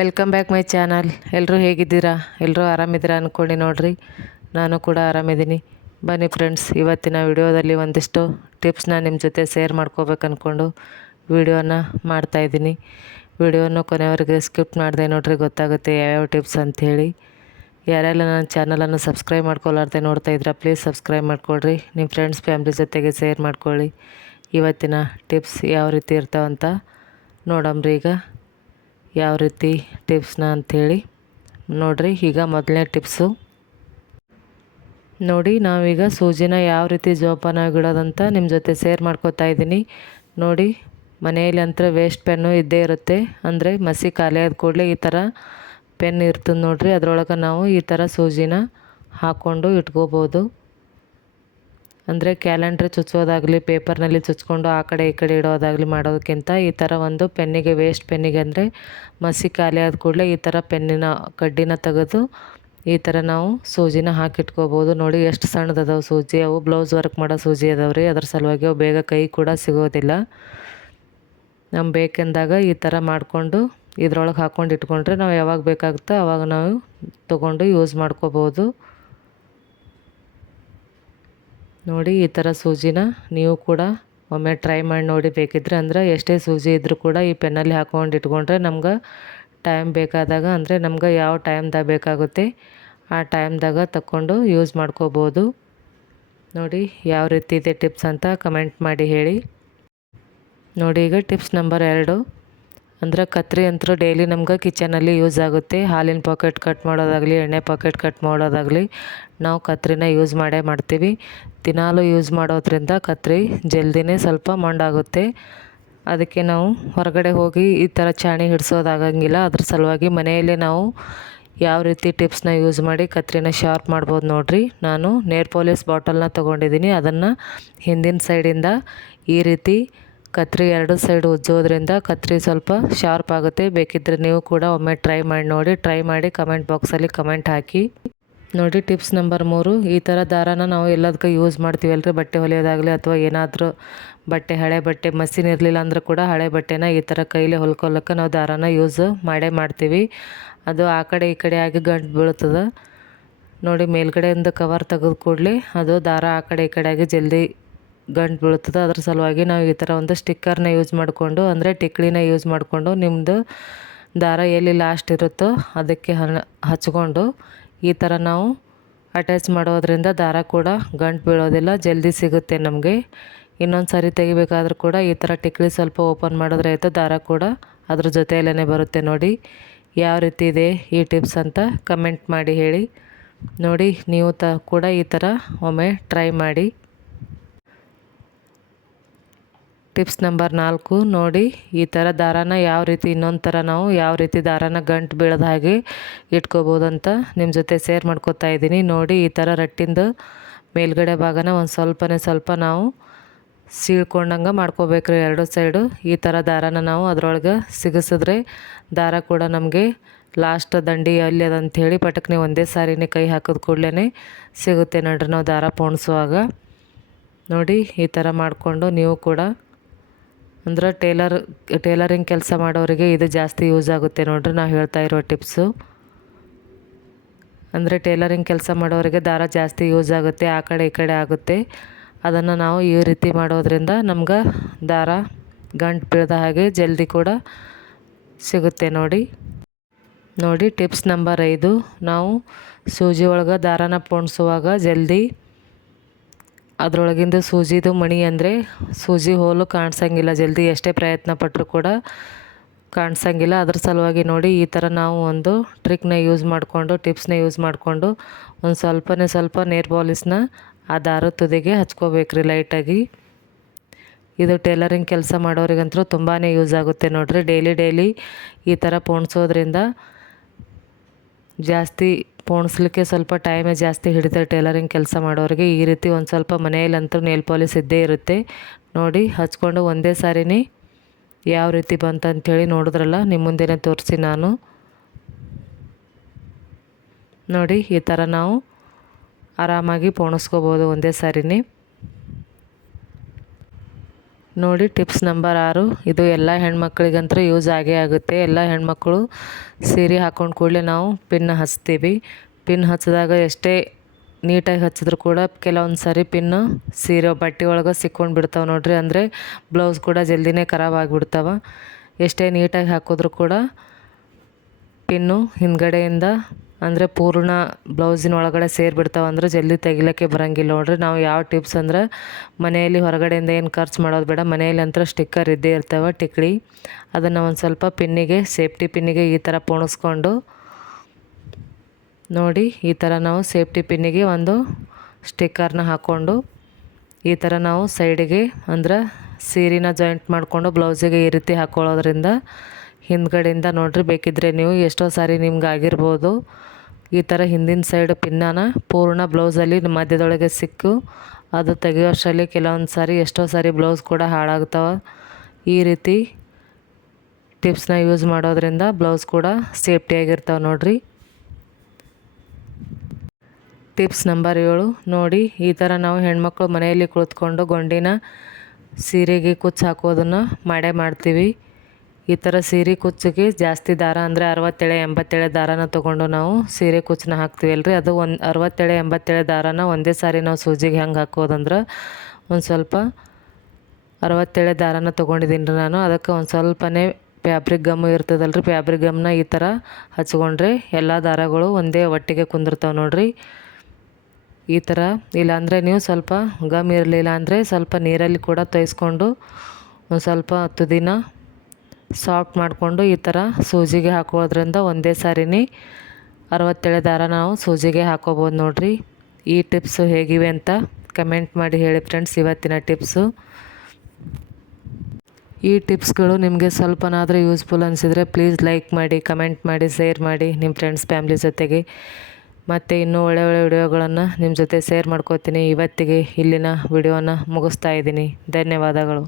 Welcome back my channel. ಎಲ್ಲರೂ ಹೇಗಿದ್ದೀರಾ? ಎಲ್ಲರೂ ಆರಾಮಿದ್ದೀರಾ ಅಂದ್ಕೊಂಡು ನೋಡಿರಿ, ನಾನು ಕೂಡ ಆರಾಮಿದ್ದೀನಿ. ಬನ್ನಿ ಫ್ರೆಂಡ್ಸ್, ಇವತ್ತಿನ ವಿಡಿಯೋದಲ್ಲಿ ಒಂದಿಷ್ಟು ಟಿಪ್ಸ್ನ ನಿಮ್ಮ ಜೊತೆ ಶೇರ್ ಮಾಡ್ಕೋಬೇಕು ಅಂದ್ಕೊಂಡು ವಿಡಿಯೋನ ಮಾಡ್ತಾಯಿದ್ದೀನಿ. ವಿಡಿಯೋನ ಕೊನೆಯವರೆಗೆ ಸ್ಕಿಪ್ ಮಾಡಿದೆ ನೋಡ್ರಿ, ಗೊತ್ತಾಗುತ್ತೆ ಯಾವ್ಯಾವ ಟಿಪ್ಸ್ ಅಂಥೇಳಿ. ಯಾರೆಲ್ಲ ನನ್ನ ಚಾನಲನ್ನು ಸಬ್ಸ್ಕ್ರೈಬ್ ಮಾಡ್ಕೊಲಾರ್ದೆ ನೋಡ್ತಾ ಇದ್ದೀರಾ, ಪ್ಲೀಸ್ ಸಬ್ಸ್ಕ್ರೈಬ್ ಮಾಡ್ಕೊಳ್ರಿ. ನಿಮ್ಮ ಫ್ರೆಂಡ್ಸ್ ಫ್ಯಾಮ್ಲಿ ಜೊತೆಗೆ ಶೇರ್ ಮಾಡ್ಕೊಳ್ಳಿ. ಇವತ್ತಿನ ಟಿಪ್ಸ್ ಯಾವ ರೀತಿ ಇರ್ತಾವಂತ ನೋಡಮ್ರಿ. ಈಗ ಯಾವ ರೀತಿ ಟಿಪ್ಸ್ನ ಅಂಥೇಳಿ ನೋಡಿರಿ. ಈಗ ಮೊದಲನೇ ಟಿಪ್ಸು ನೋಡಿ, ನಾವೀಗ ಸೂಜಿನ ಯಾವ ರೀತಿ ಜೋಪಾನಾಗಿಡೋದಂತ ನಿಮ್ಮ ಜೊತೆ ಶೇರ್ ಮಾಡ್ಕೋತಾ ಇದ್ದೀನಿ. ನೋಡಿ, ಮನೆಯಲ್ಲಿ ಅಂತರ ವೇಸ್ಟ್ ಪೆನ್ನು ಇದ್ದೇ ಇರುತ್ತೆ. ಅಂದರೆ ಮಸಿ ಖಾಲಿ ಆದ ಕೂಡಲೇ ಈ ಥರ ಪೆನ್ ಇರ್ತದೆ ನೋಡಿರಿ, ಅದರೊಳಗೆ ನಾವು ಈ ಥರ ಸೂಜಿನ ಹಾಕ್ಕೊಂಡು ಇಟ್ಕೋಬೋದು. ಅಂದರೆ ಕ್ಯಾಲೆಂಡ್ರ್ ಚುಚ್ಚೋದಾಗಲಿ, ಪೇಪರ್ನಲ್ಲಿ ಚುಚ್ಕೊಂಡು ಆ ಕಡೆ ಈ ಕಡೆ ಇಡೋದಾಗಲಿ ಮಾಡೋದಕ್ಕಿಂತ ಈ ಥರ ಒಂದು ಪೆನ್ನಿಗೆ, ವೇಸ್ಟ್ ಪೆನ್ನಿಗೆ ಅಂದರೆ ಮಸಿ ಖಾಲಿ ಆದ ಕೂಡಲೇ ಈ ಥರ ಪೆನ್ನಿನ ಕಡ್ಡಿನ ತೆಗೆದು ಈ ಥರ ನಾವು ಸೂಜಿನ ಹಾಕಿಟ್ಕೋಬೋದು. ನೋಡಿ ಎಷ್ಟು ಸಣ್ಣದದಾವೆ ಸೂಜಿ. ಅವು ಬ್ಲೌಸ್ ವರ್ಕ್ ಮಾಡೋ ಸೂಜಿ ಅದಾವೆ ರೀ, ಅದ್ರ ಸಲುವಾಗಿ ಅವು ಬೇಗ ಕೈ ಕೂಡ ಸಿಗೋದಿಲ್ಲ. ನಮ್ಗೆ ಬೇಕೆಂದಾಗ ಈ ಥರ ಮಾಡಿಕೊಂಡು ಇದ್ರೊಳಗೆ ಹಾಕ್ಕೊಂಡು ಇಟ್ಕೊಂಡ್ರೆ ನಾವು ಯಾವಾಗ ಬೇಕಾಗುತ್ತೋ ಆವಾಗ ನಾವು ತೊಗೊಂಡು ಯೂಸ್ ಮಾಡ್ಕೋಬೋದು. ನೋಡಿ, ಈ ಥರ ಸೂಜಿನ ನೀವು ಕೂಡ ಒಮ್ಮೆ ಟ್ರೈ ಮಾಡಿ ನೋಡಿ ಬೇಕಿದ್ರೆ. ಅಂದರೆ ಎಷ್ಟೇ ಸೂಜಿ ಇದ್ದರೂ ಕೂಡ ಈ ಪೆನ್ನಲ್ಲಿ ಹಾಕ್ಕೊಂಡು ಇಟ್ಕೊಂಡ್ರೆ ನಮ್ಗೆ ಟೈಮ್ ಬೇಕಾದಾಗ, ಅಂದರೆ ನಮ್ಗೆ ಯಾವ ಟೈಮ್ದಾಗ ಬೇಕಾಗುತ್ತೆ ಆ ಟೈಮ್ದಾಗ ತಕ್ಕೊಂಡು ಯೂಸ್ ಮಾಡ್ಕೋಬೋದು. ನೋಡಿ ಯಾವ ರೀತಿ ಇದೆ ಟಿಪ್ಸ್ ಅಂತ ಕಮೆಂಟ್ ಮಾಡಿ ಹೇಳಿ. ನೋಡಿ, ಈಗ ಟಿಪ್ಸ್ ನಂಬರ್ 2 ಅಂದ್ರೆ ಕತ್ರಿ ಅಂತೂ ಡೈಲಿ ನಮ್ಗೆ ಕಿಚನಲ್ಲಿ ಯೂಸ್ ಆಗುತ್ತೆ. ಹಾಲಿನ ಪಾಕೆಟ್ ಕಟ್ ಮಾಡೋದಾಗಲಿ, ಎಣ್ಣೆ ಪಾಕೆಟ್ ಕಟ್ ಮಾಡೋದಾಗಲಿ ನಾವು ಕತ್ರಿನ ಯೂಸ್ ಮಾಡೇ ಮಾಡ್ತೀವಿ. ದಿನಾಲೂ ಯೂಸ್ ಮಾಡೋದ್ರಿಂದ ಕತ್ರಿ ಜಲ್ದಿನೇ ಸ್ವಲ್ಪ ಮೊಂಡಾಗುತ್ತೆ. ಅದಕ್ಕೆ ನಾವು ಹೊರಗಡೆ ಹೋಗಿ ಈ ಥರ ಚಾಣಿ ಹಿಡಿಸೋದಾಗಂಗಿಲ್ಲ. ಅದ್ರ ಸಲುವಾಗಿ ಮನೆಯಲ್ಲೇ ನಾವು ಯಾವ ರೀತಿ ಟಿಪ್ಸ್ನ ಯೂಸ್ ಮಾಡಿ ಕತ್ರಿನ ಶಾರ್ಪ್ ಮಾಡ್ಬೋದು ನೋಡಿರಿ. ನಾನು ನೇರ್ ಪಾಲಿಸ್ ಬಾಟಲ್ನ ತೊಗೊಂಡಿದ್ದೀನಿ. ಅದನ್ನು ಹಿಂದಿನ ಸೈಡಿಂದ ಈ ರೀತಿ ಕತ್ರಿ ಎರಡು ಸೈಡ್ ಉಜ್ಜೋದ್ರಿಂದ ಕತ್ರಿ ಸ್ವಲ್ಪ ಶಾರ್ಪ್ ಆಗುತ್ತೆ. ಬೇಕಿದ್ದರೆ ನೀವು ಕೂಡ ಒಮ್ಮೆ ಟ್ರೈ ಮಾಡಿ ನೋಡಿ. ಟ್ರೈ ಮಾಡಿ ಕಮೆಂಟ್ ಬಾಕ್ಸಲ್ಲಿ ಕಮೆಂಟ್ ಹಾಕಿ. ನೋಡಿ, ಟಿಪ್ಸ್ ನಂಬರ್ 3, ಈ ಥರ ದಾರಾನ ನಾವು ಎಲ್ಲದಕ್ಕೆ ಯೂಸ್ ಮಾಡ್ತೀವಲ್ರಿ. ಬಟ್ಟೆ ಹೊಲಿಯೋದಾಗಲಿ ಅಥವಾ ಏನಾದರೂ ಬಟ್ಟೆ, ಹಳೆ ಬಟ್ಟೆ ಮಷಿನ್ ಇರಲಿಲ್ಲ ಅಂದ್ರೆ ಕೂಡ ಹಳೆ ಬಟ್ಟೆನ ಈ ಥರ ಕೈಲೇ ಹೊಲ್ಕೊಳಕ್ಕೆ ನಾವು ದಾರಾನ ಯೂಸ್ ಮಾಡೇ ಮಾಡ್ತೀವಿ. ಅದು ಆ ಕಡೆ ಈ ಕಡೆ ಆಗಿ ಗಂಟು ಬೀಳ್ತದೆ ನೋಡಿ. ಮೇಲ್ಗಡೆಯಿಂದ ಕವರ್ ತೆಗೆದು ಕೂಡಲೇ ಅದು ದಾರ ಆ ಕಡೆ ಈ ಕಡೆ ಆಗಿ ಜಲ್ದಿ ಗಂಟು ಬೀಳ್ತದೆ. ಅದ್ರ ಸಲುವಾಗಿ ನಾವು ಈ ಥರ ಒಂದು ಸ್ಟಿಕ್ಕರ್ನ ಯೂಸ್ ಮಾಡಿಕೊಂಡು, ಅಂದರೆ ಟಿಕ್ಳಿನ ಯೂಸ್ ಮಾಡಿಕೊಂಡು ನಿಮ್ಮದು ದಾರ ಎಲ್ಲಿ ಲಾಸ್ಟ್ ಇರುತ್ತೋ ಅದಕ್ಕೆ ಹಚ್ಕೊಂಡು ಈ ಥರ ನಾವು ಅಟ್ಯಾಚ್ ಮಾಡೋದ್ರಿಂದ ದಾರ ಕೂಡ ಗಂಟು ಬೀಳೋದಿಲ್ಲ, ಜಲ್ದಿ ಸಿಗುತ್ತೆ ನಮಗೆ. ಇನ್ನೊಂದು ಸಾರಿ ತೆಗಿಬೇಕಾದ್ರೂ ಕೂಡ ಈ ಥರ ಟಿಕ್ಳಿ ಸ್ವಲ್ಪ ಓಪನ್ ಮಾಡಿದ್ರೆ ಆಯಿತು, ದಾರ ಕೂಡ ಅದ್ರ ಜೊತೆಯಲ್ಲೇ ಬರುತ್ತೆ. ನೋಡಿ ಯಾವ ರೀತಿ ಇದೆ ಈ ಟಿಪ್ಸ್ ಅಂತ ಕಮೆಂಟ್ ಮಾಡಿ ಹೇಳಿ. ನೋಡಿ, ನೀವು ಕೂಡ ಈ ಥರ ಒಮ್ಮೆ ಟ್ರೈ ಮಾಡಿ. ಟಿಪ್ಸ್ ನಂಬರ್ 4 ನೋಡಿ, ಈ ಥರ ದಾರಾನ ಯಾವ ರೀತಿ, ಇನ್ನೊಂದು ಥರ ನಾವು ಯಾವ ರೀತಿ ದಾರಾನ ಗಂಟು ಬೀಳದ ಹಾಗೆ ಇಟ್ಕೋಬೋದು ಅಂತ ನಿಮ್ಮ ಜೊತೆ ಶೇರ್ ಮಾಡ್ಕೋತಾ ಇದ್ದೀನಿ. ನೋಡಿ, ಈ ಥರ ರಟ್ಟಿಂದು ಮೇಲ್ಗಡೆ ಭಾಗನ ಒಂದು ಸ್ವಲ್ಪ ನಾವು ಸೀಳ್ಕೊಂಡಂಗೆ ಮಾಡ್ಕೋಬೇಕ್ರಿ ಎರಡು ಸೈಡು. ಈ ಥರ ದಾರಾನ ನಾವು ಅದರೊಳಗೆ ಸಿಗಿಸಿದ್ರೆ ದಾರ ಕೂಡ ನಮಗೆ ಲಾಸ್ಟ್ ದಂಡಿ ಅಲ್ಲಿ ಅದಂಥೇಳಿ ಪಟಕ್ನೆ ಒಂದೇ ಸಾರಿನೇ ಕೈ ಹಾಕಿದ ಕೂಡಲೇ ಸಿಗುತ್ತೆ ನೋಡ್ರಿ ನಾವು ದಾರ ಪೋಣಿಸುವಾಗ. ನೋಡಿ, ಈ ಥರ ಮಾಡಿಕೊಂಡು ನೀವು ಕೂಡ, ಅಂದ್ರೆ ಟೇಲರಿಂಗ್ ಕೆಲಸ ಮಾಡೋರಿಗೆ ಇದು ಜಾಸ್ತಿ ಯೂಸ್ ಆಗುತ್ತೆ ನೋಡ್ರಿ ನಾವು ಹೇಳ್ತಾ ಇರೋ ಟಿಪ್ಸು. ಅಂದರೆ ಟೇಲರಿಂಗ್ ಕೆಲಸ ಮಾಡೋರಿಗೆ ದಾರ ಜಾಸ್ತಿ ಯೂಸ್ ಆಗುತ್ತೆ, ಆ ಕಡೆ ಈ ಕಡೆ ಆಗುತ್ತೆ. ಅದನ್ನು ನಾವು ಈ ರೀತಿ ಮಾಡೋದ್ರಿಂದ ನಮ್ಗೆ ದಾರ ಗಂಟು ಬೀಳದ ಹಾಗೆ ಜಲ್ದಿ ಕೂಡ ಸಿಗುತ್ತೆ ನೋಡಿ. ನೋಡಿ, ಟಿಪ್ಸ್ ನಂಬರ್ 5, ನಾವು ಸೂಜಿ ಒಳಗೆ ದಾರಾನ ಪೋಣಿಸುವಾಗ ಜಲ್ದಿ ಅದರೊಳಗಿಂದ ಸೂಜಿದು ಮಣಿ, ಅಂದರೆ ಸೂಜಿ ಹೋಲು ಕಾಣಿಸಂಗಿಲ್ಲ ಜಲ್ದಿ, ಎಷ್ಟೇ ಪ್ರಯತ್ನ ಪಟ್ಟರು ಕೂಡ ಕಾಣಿಸಂಗಿಲ್ಲ. ಅದ್ರ ಸಲುವಾಗಿ ನೋಡಿ, ಈ ಥರ ನಾವು ಒಂದು ಟ್ರಿಕ್ನ ಯೂಸ್ ಮಾಡಿಕೊಂಡು, ಟಿಪ್ಸ್ನ ಯೂಸ್ ಮಾಡಿಕೊಂಡು ಒಂದು ಸ್ವಲ್ಪ ನೇರ್ ಪಾಲಿಸ್ನ ಆ ದಾರದ ತುದಿಗೆ ಹಚ್ಕೋಬೇಕ್ರಿ ಲೈಟಾಗಿ. ಇದು ಟೇಲರಿಂಗ್ ಕೆಲಸ ಮಾಡೋರಿಗಂತೂ ತುಂಬಾ ಯೂಸ್ ಆಗುತ್ತೆ ನೋಡಿರಿ. ಡೈಲಿ ಈ ಥರ ಪೋಣಿಸೋದ್ರಿಂದ ಜಾಸ್ತಿ ಪೋಣಿಸ್ಲಿಕ್ಕೆ ಸ್ವಲ್ಪ ಟೈಮೇ ಜಾಸ್ತಿ ಹಿಡಿತಾರೆ ಟೇಲರಿಂಗ್ ಕೆಲಸ ಮಾಡೋರಿಗೆ. ಈ ರೀತಿ ಒಂದು ಸ್ವಲ್ಪ ಮನೆಯಲ್ಲಂತೂ ನೇಲ್ ಪಾಲಿಸ್ ಇದ್ದೇ ಇರುತ್ತೆ ನೋಡಿ. ಹಚ್ಕೊಂಡು ಒಂದೇ ಸಾರಿನೇ ಯಾವ ರೀತಿ ಬಂತಂಥೇಳಿ ನೋಡಿದ್ರಲ್ಲ, ನಿಮ್ಮ ಮುಂದೆನೇ ತೋರಿಸಿ ನಾನು. ನೋಡಿ, ಈ ಥರ ನಾವು ಆರಾಮಾಗಿ ಪೋಣಿಸ್ಕೋಬೋದು ಒಂದೇ ಸಾರಿನೇ. ನೋಡಿ ಟಿಪ್ಸ್ ನಂಬರ್ 6, ಇದು ಎಲ್ಲ ಹೆಣ್ಮಕ್ಳಿಗಂತೂ ಯೂಸ್ ಆಗೇ ಆಗುತ್ತೆ. ಎಲ್ಲ ಹೆಣ್ಮಕ್ಳು ಸೀರೆ ಹಾಕ್ಕೊಂಡು ಕೂಡಲೇ ನಾವು ಪಿನ್ ಹಚ್ತೀವಿ. ಪಿನ್ ಹಚ್ಚಿದಾಗ ಎಷ್ಟೇ ನೀಟಾಗಿ ಹಚ್ಚಿದ್ರು ಕೂಡ ಕೆಲವೊಂದು ಸಾರಿ ಪಿನ್ನು ಸೀರೆ ಬಟ್ಟೆ ಒಳಗೆ ಸಿಕ್ಕೊಂಡು ಬಿಡ್ತಾವೆ ನೋಡ್ರಿ. ಅಂದರೆ ಬ್ಲೌಸ್ ಕೂಡ ಜಲ್ದಿನೇ ಖರಾಬ್ ಆಗಿಬಿಡ್ತಾವೆ. ಎಷ್ಟೇ ನೀಟಾಗಿ ಹಾಕಿದ್ರು ಕೂಡ ಪಿನ್ನು ಹಿಂದ್ಗಡೆಯಿಂದ ಅಂದರೆ ಪೂರ್ಣ ಬ್ಲೌಸಿನ ಒಳಗಡೆ ಸೇರಿಬಿಡ್ತಾವೆ, ಅಂದ್ರೆ ಜಲ್ದಿ ತೆಗಿಲಿಕ್ಕೆ ಬರೋಂಗಿಲ್ಲ ನೋಡ್ರಿ. ನಾವು ಯಾವ ಟಿಪ್ಸ್ ಅಂದ್ರೆ ಮನೆಯಲ್ಲಿ ಹೊರಗಡೆಯಿಂದ ಏನು ಖರ್ಚು ಮಾಡೋದು ಬೇಡ, ಮನೆಯಲ್ಲಿ ಅಂತ ಸ್ಟಿಕ್ಕರ್ ಇದ್ದೇ ಇರ್ತವೆ ಟಿಕ್ಲಿ. ಅದನ್ನು ಒಂದು ಸ್ವಲ್ಪ ಪಿನ್ನಿಗೆ ಸೇಫ್ಟಿ ಪಿನ್ನಿಗೆ ಈ ಥರ ಪೋಣಿಸ್ಕೊಂಡು ನೋಡಿ, ಈ ಥರ ನಾವು ಸೇಫ್ಟಿ ಪಿನ್ನಿಗೆ ಒಂದು ಸ್ಟಿಕ್ಕರ್ನ ಹಾಕ್ಕೊಂಡು ಈ ಥರ ನಾವು ಸೈಡಿಗೆ ಅಂದ್ರೆ ಸೀರೆನ ಜಾಯಿಂಟ್ ಮಾಡಿಕೊಂಡು ಬ್ಲೌಸಿಗೆ ಈ ರೀತಿ ಹಾಕ್ಕೊಳ್ಳೋದ್ರಿಂದ ಹಿಂದ್ಗಡೆಯಿಂದ ನೋಡ್ರಿ, ಬೇಕಿದ್ದರೆ ನೀವು ಎಷ್ಟೋ ಸಾರಿ ನಿಮ್ಗೆ ಆಗಿರ್ಬೋದು ಈ ಥರ ಹಿಂದಿನ ಸೈಡ್ ಪಿನ್ನನ ಪೂರ್ಣ ಬ್ಲೌಸಲ್ಲಿ ಮಧ್ಯದೊಳಗೆ ಸಿಕ್ಕು ಅದು ತೆಗೆಯೋಷ್ಟರಲ್ಲಿ ಕೆಲವೊಂದು ಸಾರಿ ಎಷ್ಟೋ ಸಾರಿ ಬ್ಲೌಸ್ ಕೂಡ ಹಾಳಾಗ್ತಾವೆ. ಈ ರೀತಿ ಟಿಪ್ಸ್ನ ಯೂಸ್ ಮಾಡೋದ್ರಿಂದ ಬ್ಲೌಸ್ ಕೂಡ ಸೇಫ್ಟಿಯಾಗಿರ್ತಾವೆ ನೋಡ್ರಿ. ಟಿಪ್ಸ್ ನಂಬರ್ 7 ನೋಡಿ, ಈ ಥರ ನಾವು ಹೆಣ್ಮಕ್ಳು ಮನೆಯಲ್ಲಿ ಕುಳಿತುಕೊಂಡು ಗೊಂಡಿನ ಸೀರೆಗೆ ಕುಚ್ಚು ಹಾಕೋದನ್ನು ಮಾಡ್ತೀವಿ. ಈ ಥರ ಸೀರೆ ಕುಚ್ಚಿಗೆ ಜಾಸ್ತಿ ದಾರ ಅಂದರೆ 60 80 ದಾರನ ತೊಗೊಂಡು ನಾವು ಸೀರೆ ಕುಚ್ಚನ್ನ ಹಾಕ್ತೀವಲ್ರಿ. ಅದು 60 80 ದಾರನ ಒಂದೇ ಸಾರಿ ನಾವು ಸೂಜಿಗೆ ಹೆಂಗೆ ಹಾಕೋದಂದ್ರೆ ಒಂದು ಸ್ವಲ್ಪ 60 ದಾರನ ತೊಗೊಂಡಿದ್ದೀನಿ ರೀ ನಾನು. ಅದಕ್ಕೆ ಒಂದು ಸ್ವಲ್ಪನೇ ಫ್ಯಾಬ್ರಿಕ್ ಗಮ್ಮು ಇರ್ತದಲ್ರಿ, ಫ್ಯಾಬ್ರಿಕ್ ಗಮ್ನ ಈ ಥರ ಹಚ್ಕೊಂಡ್ರೆ ಎಲ್ಲ ದಾರಗಳು ಒಂದೇ ಒಟ್ಟಿಗೆ ಕುಂದಿರ್ತಾವೆ ನೋಡ್ರಿ. ಈ ಥರ ಇಲ್ಲಾಂದರೆ ನೀವು ಸ್ವಲ್ಪ ಗಮ್ ಇರಲಿಲ್ಲ ಅಂದರೆ ಸ್ವಲ್ಪ ನೀರಲ್ಲಿ ಕೂಡ ತೊಯ್ಸ್ಕೊಂಡು ಒಂದು ಸ್ವಲ್ಪ ತುದಿನ ಸಾಫ್ಟ್ ಮಾಡಿಕೊಂಡು ಈ ಥರ ಸೂಜಿಗೆ ಹಾಕೋದ್ರಿಂದ ಒಂದೇ ಸಾರಿನೇ 60 ದಾರ ನಾವು ಸೂಜಿಗೆ ಹಾಕೋಬೋದು ನೋಡ್ರಿ. ಈ ಟಿಪ್ಸು ಹೇಗಿವೆ ಅಂತ ಕಮೆಂಟ್ ಮಾಡಿ ಹೇಳಿ ಫ್ರೆಂಡ್ಸ್. ಇವತ್ತಿನ ಟಿಪ್ಸು, ಈ ಟಿಪ್ಸ್ಗಳು ನಿಮಗೆ ಸ್ವಲ್ಪನಾದರೂ ಯೂಸ್ಫುಲ್ ಅನಿಸಿದರೆ ಪ್ಲೀಸ್ ಲೈಕ್ ಮಾಡಿ, ಕಮೆಂಟ್ ಮಾಡಿ, ಶೇರ್ ಮಾಡಿ ನಿಮ್ಮ ಫ್ರೆಂಡ್ಸ್ ಫ್ಯಾಮ್ಲಿ ಜೊತೆಗೆ. ಮತ್ತು ಇನ್ನೂ ಒಳ್ಳೆ ವಿಡಿಯೋಗಳನ್ನು ನಿಮ್ಮ ಜೊತೆ ಶೇರ್ ಮಾಡ್ಕೋತೀನಿ. ಇವತ್ತಿಗೆ ಇಲ್ಲಿನ ವಿಡಿಯೋನ ಮುಗಿಸ್ತಾ ಇದ್ದೀನಿ. ಧನ್ಯವಾದಗಳು.